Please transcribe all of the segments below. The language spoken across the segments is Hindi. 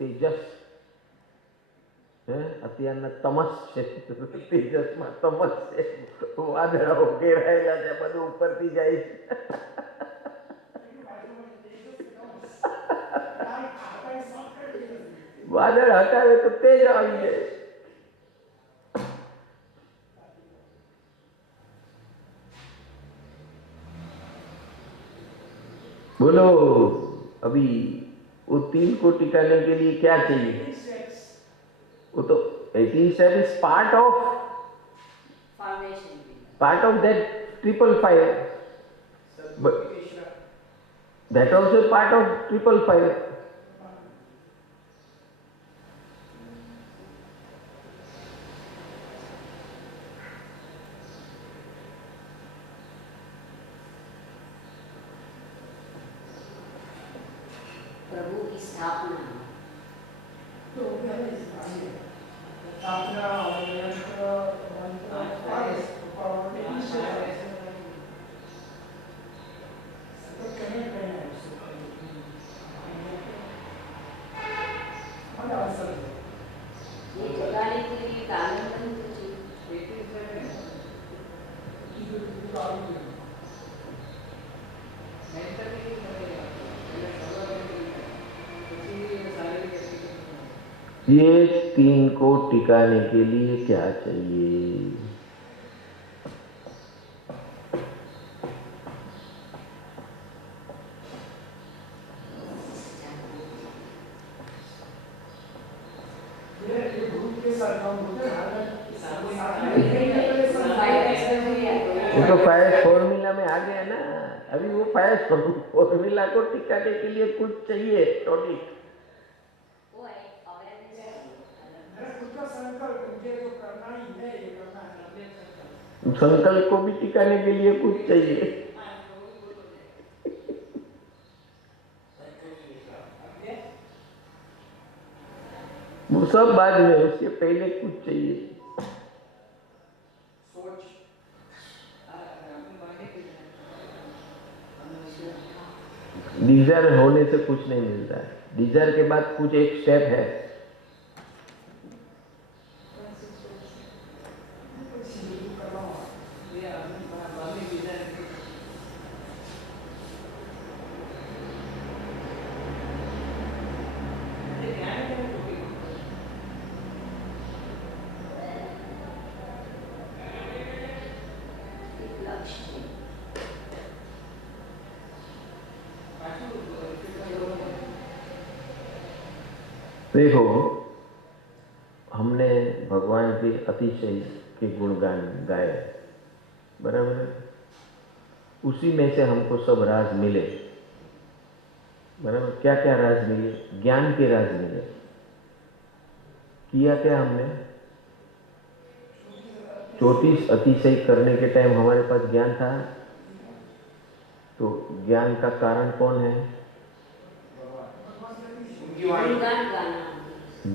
તેજસ અત્યારના તમસ છે, તેજસમાં તમસ છે, વાદળાઓ ઘેરાયેલા છે, બધું ઉપરથી જાય છે. વાદળ હટાવે તો તેજ આવી જાય. बोलो अभी वो 3 को टिकाने के लिए क्या चाहिए? वो तो 18 steps is part of that 555, but that also part of 555. प्रभु की स्थापना ये जगाने के लिए कारण बन ये 3 को टिकाने के लिए क्या चाहिए? वो तो 5 फॉर्मूला में आ गया ना. अभी वो 5 फॉर्मूला को टिकाने के लिए कुछ चाहिए टॉनिक. संकल्प को भी टिकाने के लिए कुछ चाहिए. वो सब बाद में, उसके पहले कुछ चाहिए. डिजायर होने से कुछ नहीं मिलता है. डिजायर के बाद कुछ एक स्टेप है. देखो, हमने भगवान के अतिशय के गुणगान गाए, बराबर है. उसी में से हमको सब राज मिले, बराबर. क्या क्या राज मिले? ज्ञान के राज मिले. किया क्या हमने? 34 अतिशय करने के टाइम हमारे पास ज्ञान था. तो ज्ञान का कारण कौन है?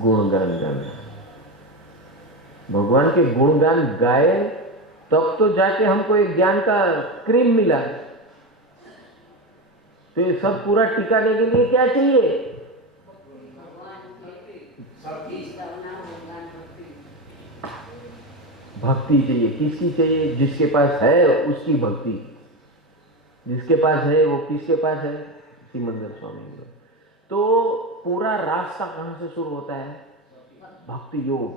गुणगान गाना. भगवान के गुणगान गाए तब तो जाके हमको एक ज्ञान का क्रीम मिला. तो ये सब पूरा टिकाने के लिए क्या चाहिए? भक्ति चाहिए. किसकी चाहिए? जिसके पास है उसकी भक्ति. जिसके पास है वो किसके पास है? सिमंदर स्वामी. तो पूरा रास्ता कहां से शुरू होता है? भक्ति योग.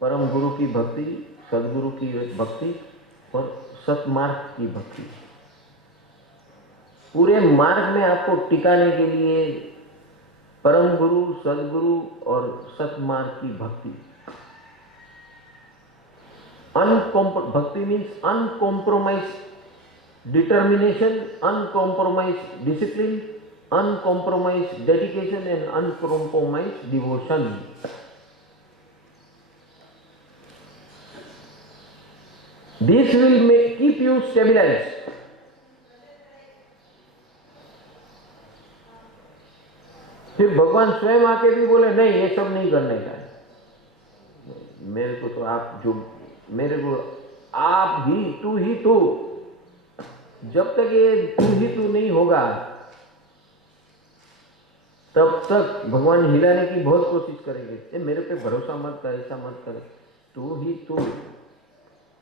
परम गुरु की भक्ति, सदगुरु की भक्ति और सतमार्ग की भक्ति. पूरे मार्ग में आपको टिकाने के लिए परम गुरु, सदगुरु और सतमार्ग की भक्ति. भक्ति means uncompromise determination, uncompromise discipline, uncompromised dedication and uncompromised devotion. This will keep you stabilized. फिर भगवान स्वयं आके भी बोले नहीं ये सब नहीं करने का. मेरे को तो आप जो मेरे को आप ही तू. जब तक ये तू ही तू नहीं होगा तब तक भगवान हिलाने की बहुत कोशिश करेंगे। ए मेरे पे भरोसा मत कर, ऐसा मत कर, तू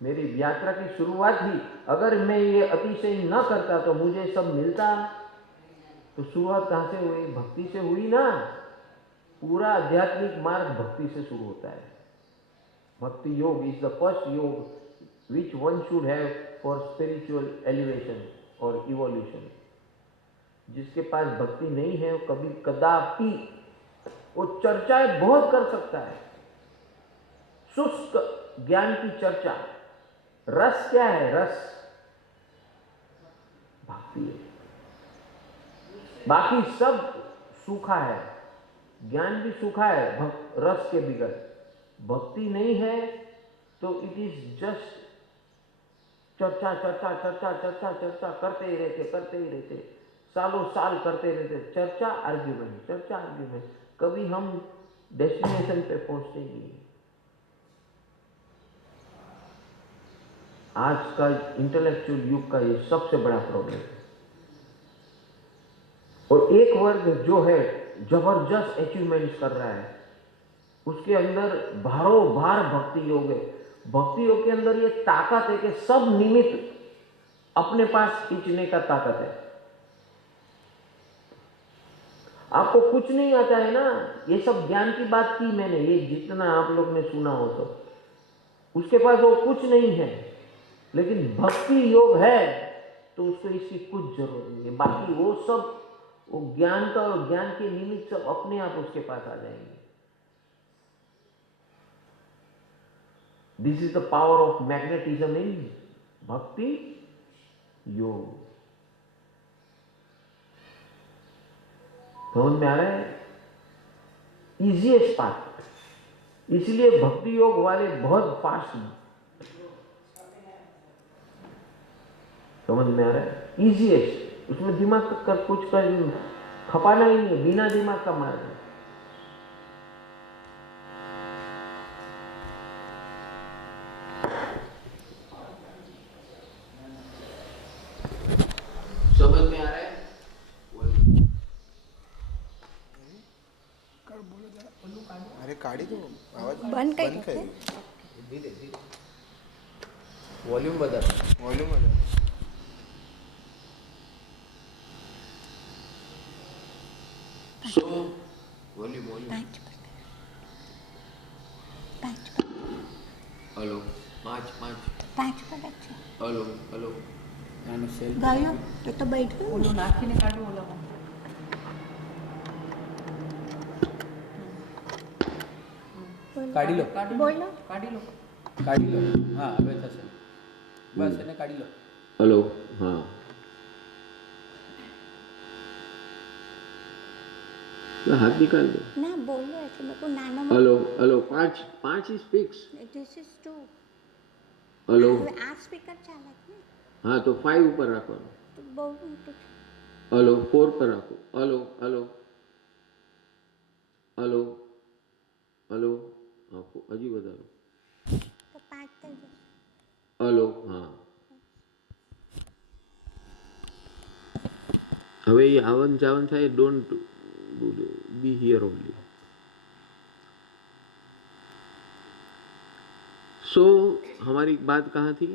मेरी यात्रा की शुरुआत ही अगर मैं ये अतिशय न करता तो मुझे सब मिलता। तो शुरुआत कहाँ से हुई? भक्ति से हुई ना। पूरा आध्यात्मिक मार्ग भक्ति से शुरू होता है। भक्ति योग इज द फर्स्ट योग which one should have for spiritual elevation और इवोल्यूशन। जिसके पास भक्ति नहीं है वो कभी कदापि वो चर्चाएं बहुत कर सकता है, शुष्क ज्ञान की चर्चा। रस क्या है? रस भक्ति है। बाकी सब सूखा है, ज्ञान भी सूखा है रस के बिगड़। भक्ति नहीं है तो इट इज जस्ट चर्चा चर्चा चर्चा चर्चा चर्चा करते ही रहते, सालों साल करते रहते, चर्चा आर्ग्यूमेंट। कभी हम डेस्टिनेशन पे पहुंचते ही नहीं। आज का इंटेलेक्चुअल युग का ये सबसे बड़ा प्रॉब्लम है। और एक वर्ग जो है जबरदस्त अचीवमेंट्स कर रहा है, उसके अंदर भारों भार भक्ति योग है। भक्ति योग के अंदर ये ताकत है कि सब निमित्त अपने पास खींचने का ताकत है। आपको कुछ नहीं आता है ना, ये सब ज्ञान की बात की मैंने, ये जितना आप लोग ने सुना हो तो उसके पास वो कुछ नहीं है, लेकिन भक्ति योग है तो उसको इसकी कुछ जरूरत नहीं है। बाकी वो सब वो ज्ञान का और ज्ञान के निमित्त सब अपने आप उसके पास आ जाएंगे। This is the power of magnetism in भक्ति योग। समझ में आ रहा है? Easiest part. इसलिए भक्ति योग वाले बहुत फास्ट हैं। समझ में आ रहा है? इजीएस्ट, उसमें दिमाग का कुछ कर खपाना ही नहीं, बिना दिमाग का मार्ग है। समझ में आ रहा है? अरे काढ़ी तो आवाज बंद बंद कर धीरे धीरे वॉल्यूम बदल। सो वॉल्यूम हेलो 5 हेलो गायो तो बैठ गए ઓલું નાખીને કાઢવું ઓલો કાઢી લો बोलो કાઢી લો હા હવે થશે બસ એને કાઢી લો हेलो हाँ हाथ निकाल दो। ना बोलो ऐसे मेरे को नाना hello 5 is fix. This is to hello आप स्पीकर चालक ने हाँ तो 5 ऊपर रखो, तो बोलो तो हेलो 4 पर रखो। हेलो हाँ हजी बताओ। तो 5 तक हेलो हाँ હવે એ આવન જાવન થાય, ડોન્ટ બી હિયર ઓનલી। सो हमारी बात कहाँ थी?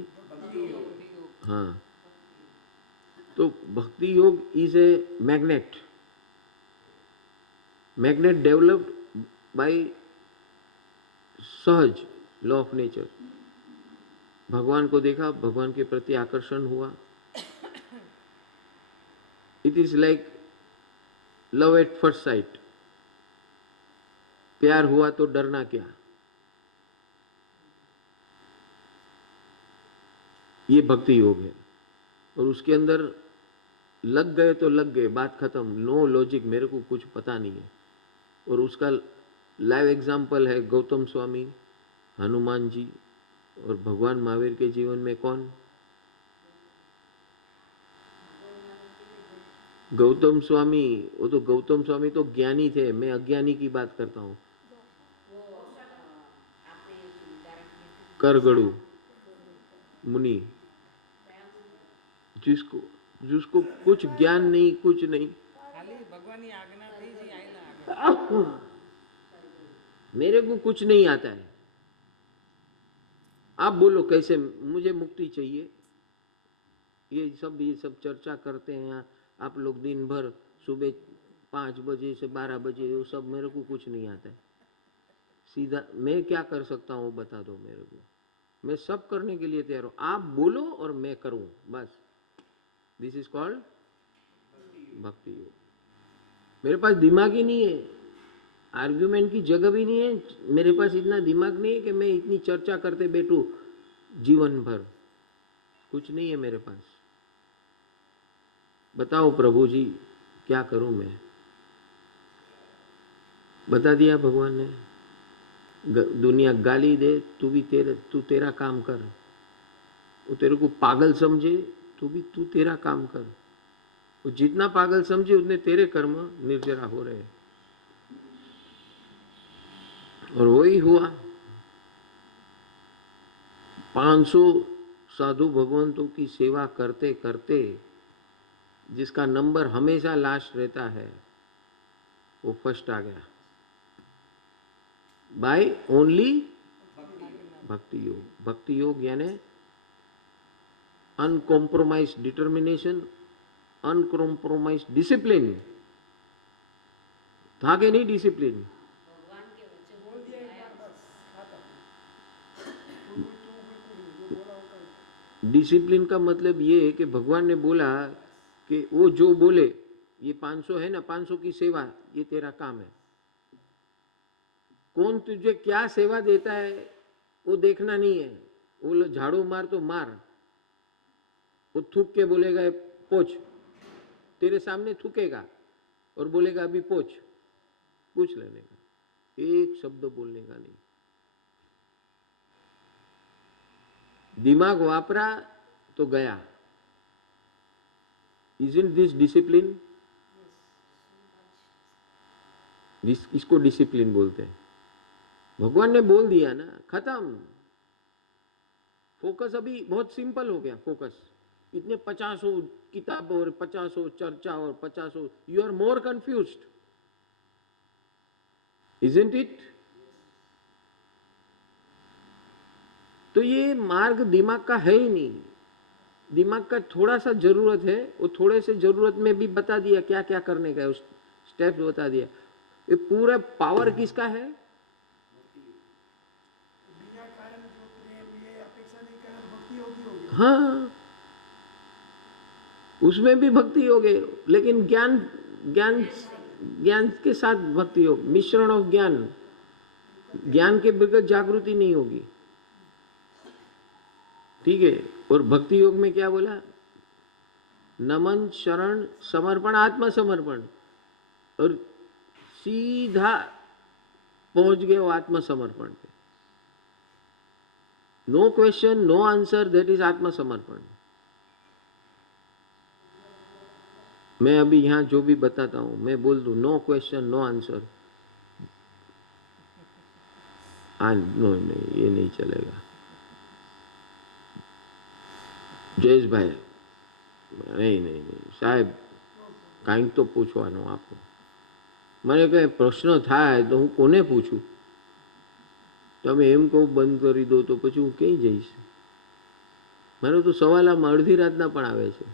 हाँ तो भक्ति योग is a magnet developed by सहज लॉ ऑफ नेचर। भगवान को देखा, भगवान के प्रति आकर्षण हुआ। It is like love at first sight. प्यार हुआ तो डरना क्या। ये भक्ति योग है। और उसके अंदर लग गए तो लग गए, बात खत्म, नो लॉजिक, मेरे को कुछ पता नहीं है। और उसका लाइव एग्जाम्पल है गौतम स्वामी, हनुमान जी और भगवान महावीर के जीवन में कौन? गौतम स्वामी। वो तो गौतम स्वामी तो ज्ञानी थे, मैं अज्ञानी की बात करता हूँ। करगड़ू मुनि, जिसको कुछ ज्ञान नहीं, कुछ नहीं, ખાલી ભગવાનની આજ્ઞાથી જ આયેલા આગળ. मेरे को कुछ नहीं आता है, आप बोलो कैसे मुझे मुक्ति चाहिए। ये सब चर्चा करते हैं आप लोग दिन भर, सुबह 5 बजे से 12 बजे, वो सब मेरे को कुछ नहीं आता है। सीधा मैं क्या कर सकता हूँ बता दो मेरे को, मैं सब करने के लिए तैयार हूँ। आप बोलो और मैं करूँ, बस। दिस इज कॉल्ड भक्ति योग। मेरे पास दिमाग ही नहीं है, आर्ग्यूमेंट की जगह भी नहीं है। मेरे पास इतना दिमाग नहीं है कि मैं इतनी चर्चा करते बैठूं जीवन भर, कुछ नहीं है मेरे पास। बताओ प्रभु जी क्या करूं मैं। बता दिया भगवान ने, दुनिया गाली दे तू तेरा काम कर, वो तेरे को पागल समझे तू तेरा काम कर। वो जितना पागल समझे उतने तेरे कर्म निर्जरा हो रहे। और वही हुआ। 500 साधु भगवंतों की सेवा करते करते जिसका नंबर हमेशा लास्ट रहता है वो फर्स्ट आ गया, बाय ओनली भक्ति योग। भक्ति योग यानी अनकॉम्प्रोमाइज डिटर्मिनेशन, अनकॉम्प्रोमाइज डिसिप्लिन। था कि नहीं डिसिप्लिन? भगवान के वचन डिसिप्लिन का मतलब ये है कि भगवान ने बोला कि वो जो बोले, ये 500 है ना, 500 की सेवा ये तेरा काम है। कौन तुझे क्या सेवा देता है वो देखना नहीं है। वो झाड़ू मार तो मार, वो थूक के बोलेगा पोछ, तेरे सामने थूकेगा और बोलेगा अभी पोछ, पूछ लेने का, एक शब्द बोलने का नहीं। दिमाग वापरा तो गया। Isn't this discipline? इसको डिसिप्लिन बोलते हैं। भगवान ने बोल दिया ना, खत्म। फोकस अभी बहुत सिंपल हो गया। फोकस इतने 50 किताब और 50 चर्चा और 50, you are more confused, isn't it? तो ये मार्ग दिमाग का है ही नहीं। दिमाग का थोड़ा सा जरूरत है, वो थोड़े से जरूरत में भी बता दिया क्या क्या करने का है, उस स्टेप बता दिया। ये पूरा पावर किसका है? हाँ, उसमें भी भक्ति योग है, लेकिन ज्ञान ज्ञान ज्ञान के साथ भक्ति योग, मिश्रण ऑफ ज्ञान। ज्ञान के बगैर जागृति नहीं होगी, ठीक है। और भक्ति योग में क्या बोला? नमन, शरण, समर्पण, आत्मसमर्पण, और सीधा पहुंच गए वो आत्मसमर्पण पे। No question, no answer, that is आत्मसमर्पण। मैं अभी यहां जो भी बताता हूं, मैं बोल दूं no question no answer, no नहीं, ये नहीं चलेगा। જયેશ ભાઈ, નહીં સાહેબ, કાંઈક તો પૂછવાનું આપો। મને કંઈ પ્રશ્ન થાય તો હું કોને પૂછું? તમે એમ કહું બંધ કરી દો તો પછી હું ક્યાંય જઈશ? મારો તો સવાલ આમાં અડધી રાતના પણ આવે છે।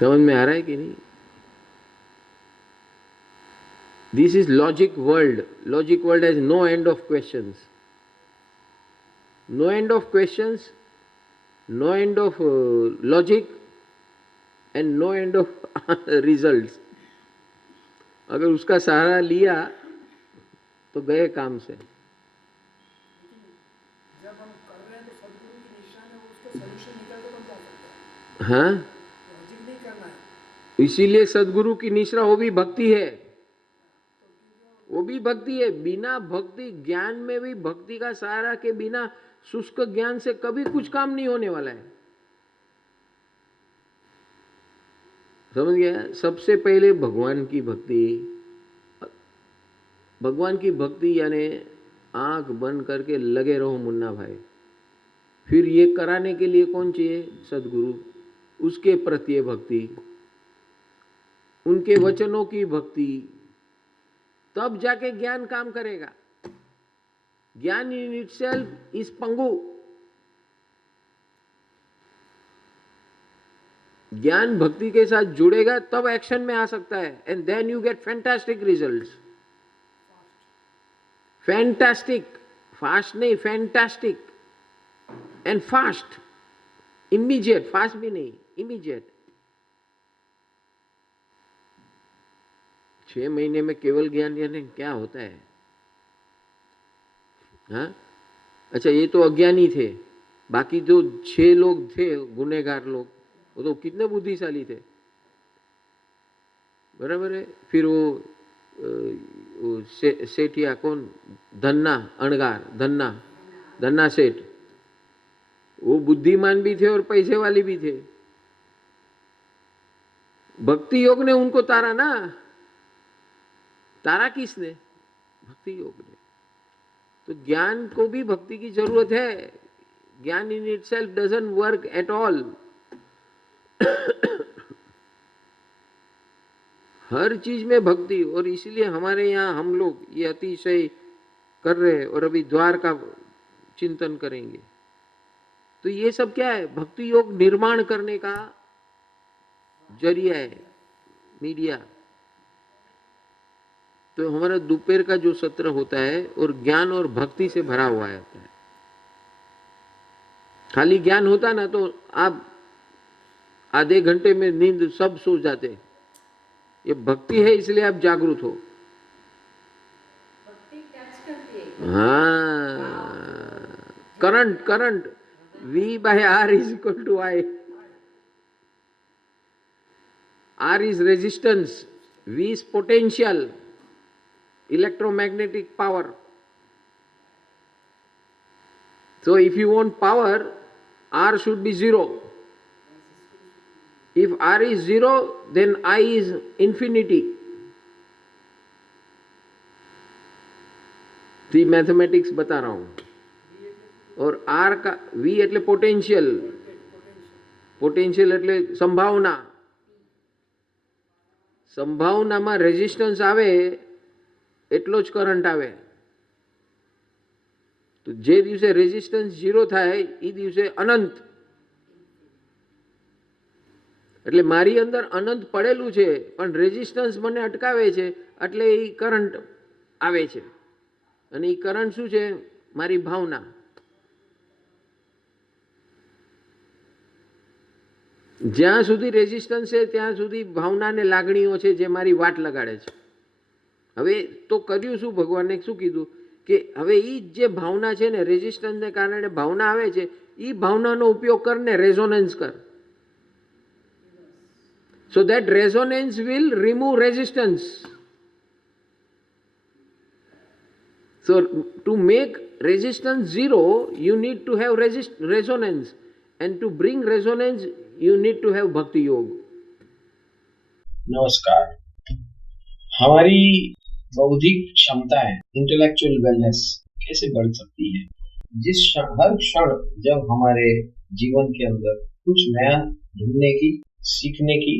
समझ में आ रहा है कि नहीं? This is logic world. Logic world has no end of questions. No end of questions, no end of logic, and no end of results. अगर उसका सहारा लिया तो गए काम से। जब हम कर रहे हैं तो सदगुरु की निशान है, उसका सॉल्यूशन निकाल के बन सकता है। हाँ, लॉजिक नहीं करना है। इसीलिए सदगुरु की निश्रा वो भी भक्ति है, वो भी भक्ति है। बिना भक्ति ज्ञान में भी भक्ति का सहारा के बिना शुष्क ज्ञान से कभी कुछ काम नहीं होने वाला है। समझ गया? सबसे पहले भगवान की भक्ति। भगवान की भक्ति यानी आंख बंद करके लगे रहो मुन्ना भाई, फिर ये कराने के लिए कौन चाहिए? सदगुरु। उसके प्रति भक्ति, उनके वचनों की भक्ति, तब जाके ज्ञान काम करेगा। ज्ञान इन इटसेल्फ इज पंगु। ज्ञान भक्ति के साथ जुड़ेगा तब एक्शन में आ सकता है, and then you get fantastic results. Fantastic, fast नहीं, fantastic and fast, immediate. Fast भी नहीं, इमीडिएट। 6 महीने में केवल ज्ञान यानी क्या होता है? हाँ, अच्छा, ये तो अज्ञानी थे, बाकी जो 6 लोग थे गुनहगार लोग, वो तो कितने बुद्धिशाली थे, बराबर है। फिर वो सेठिया कौन, धन्ना अणगार, धन्ना सेठ, वो बुद्धिमान भी थे और पैसे वाले भी थे। भक्ति योग ने उनको तारा ना। तारा किसने? भक्ति योग ने। तो ज्ञान को भी भक्ति की जरूरत है। ज्ञान in itself doesn't work at all. हर चीज में भक्ति, और इसलिए हमारे यहाँ हम लोग ये अतिशय कर रहे हैं, और अभी द्वार का चिंतन करेंगे। तो ये सब क्या है? भक्ति योग निर्माण करने का जरिया है, मीडिया। तो हमारा दोपहर का जो सत्र होता है और ज्ञान और भक्ति से भरा हुआ रहता है। खाली ज्ञान होता ना तो आप आधे घंटे में नींद सब सो जाते। ये भक्ति है इसलिए आप जागरूक हो। भक्ति टच करती है। हाँ, current V by R is equal to I. R is resistance, V is potential, electromagnetic power. So if you want power, R should be 0. If R is 0, then I is infinity. The mathematics बता रहा हूँ। और R का V એટલે પોટેન્શિયલ, પોટેન્શિયલ એટલે સંભાવના, સંભાવનામાં રેઝિસ્ટન્સ આવે એટલો જ કરંટ આવે. તો જે દિવસે રેઝિસ્ટન્સ 0 થાય એ દિવસે અનંત. એટલે મારી અંદર અનંત પડેલું છે પણ રેઝિસ્ટન્સ મને અટકાવે છે એટલે એ કરંટ આવે છે. અને એ કરંટ શું છે? મારી ભાવના. જ્યાં સુધી રેઝિસ્ટન્સ છે ત્યાં સુધી ભાવના ને લાગણીઓ છે જે મારી વાટ લગાડે છે. હવે તો કર્યું શું? ભગવાને શું કીધું કે હવે એ જે ભાવના છે ને, રેઝિસ્ટન્સને કારણે ભાવના આવે છે, એ ભાવનાનો ઉપયોગ કરને રેઝોનન્સ કર. So that resonance will remove resistance. So to make resistance 0, you need to have resonance. And to bring resonance, you need to have bhakti yoga. नमस्कार. हमारी बौद्धिक क्षमताएं, इंटेलेक्चुअल वेलनेस कैसे बढ़ सकती है? हर क्षण जब हमारे जीवन के अंदर कुछ नया ढूंढने की, सीखने की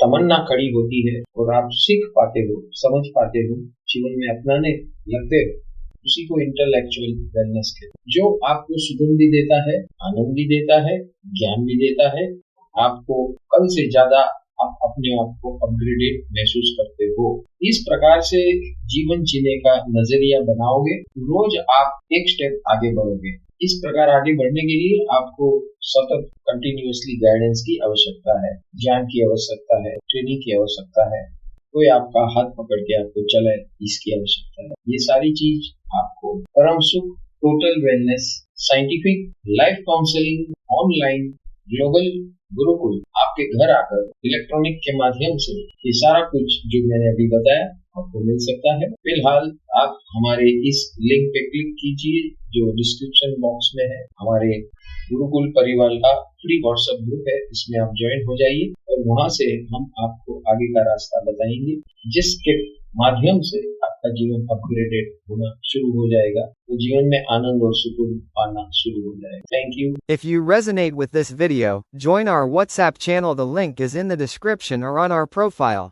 तमन्ना खड़ी होती है और आप सीख पाते हो, समझ पाते हो, जीवन में अपनाने लगते हो, उसी को इंटेलेक्चुअल वेलनेस कहते हैं. जो आपको सुकून भी देता है, आनंद भी देता है, ज्ञान भी देता है. आपको कल से ज्यादा आप अपने आप को अपग्रेडेड महसूस करते हो. इस प्रकार से जीवन जीने का नजरिया बनाओगे, रोज आप एक स्टेप आगे बढ़ोगे. इस प्रकार आगे बढ़ने के लिए आपको सतत कंटिन्यूअसली गाइडेंस की आवश्यकता है, ज्ञान की आवश्यकता है, ट्रेनिंग की आवश्यकता है. कोई आपका हाथ पकड़ के आपको चलाए, इसकी आवश्यकता है. ये सारी चीज आपको परम सुख, total wellness, scientific life counselling, online global Gurukul आपके घर आकर इलेक्ट्रॉनिक के माध्यम से ये सारा कुछ जो मैंने अभी बताया आपको मिल सकता है. फिलहाल आप हमारे इस लिंक पे क्लिक कीजिए जो डिस्क्रिप्शन बॉक्स में है. हमारे गुरुकुल परिवार का फ्री व्हाट्सएप ग्रुप है, इसमें आप ज्वाइन हो जाइए और वहां से हम आपको आगे का रास्ता बताएंगे, जिसके माध्यम से आपका आपका जीवन अपग्रेडेड होना शुरू हो जाएगा, तो जीवन में आनंद और सुकून पाना शुरू हो जाएगा। Thank you. If you resonate with this video, join our WhatsApp channel. The link is in the description or on our profile.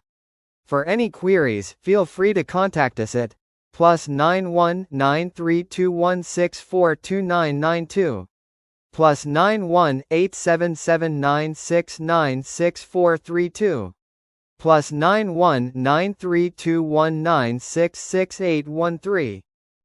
For any queries, feel free to contact us at +91 9321642992, +91 8779696432, +91 9321966813.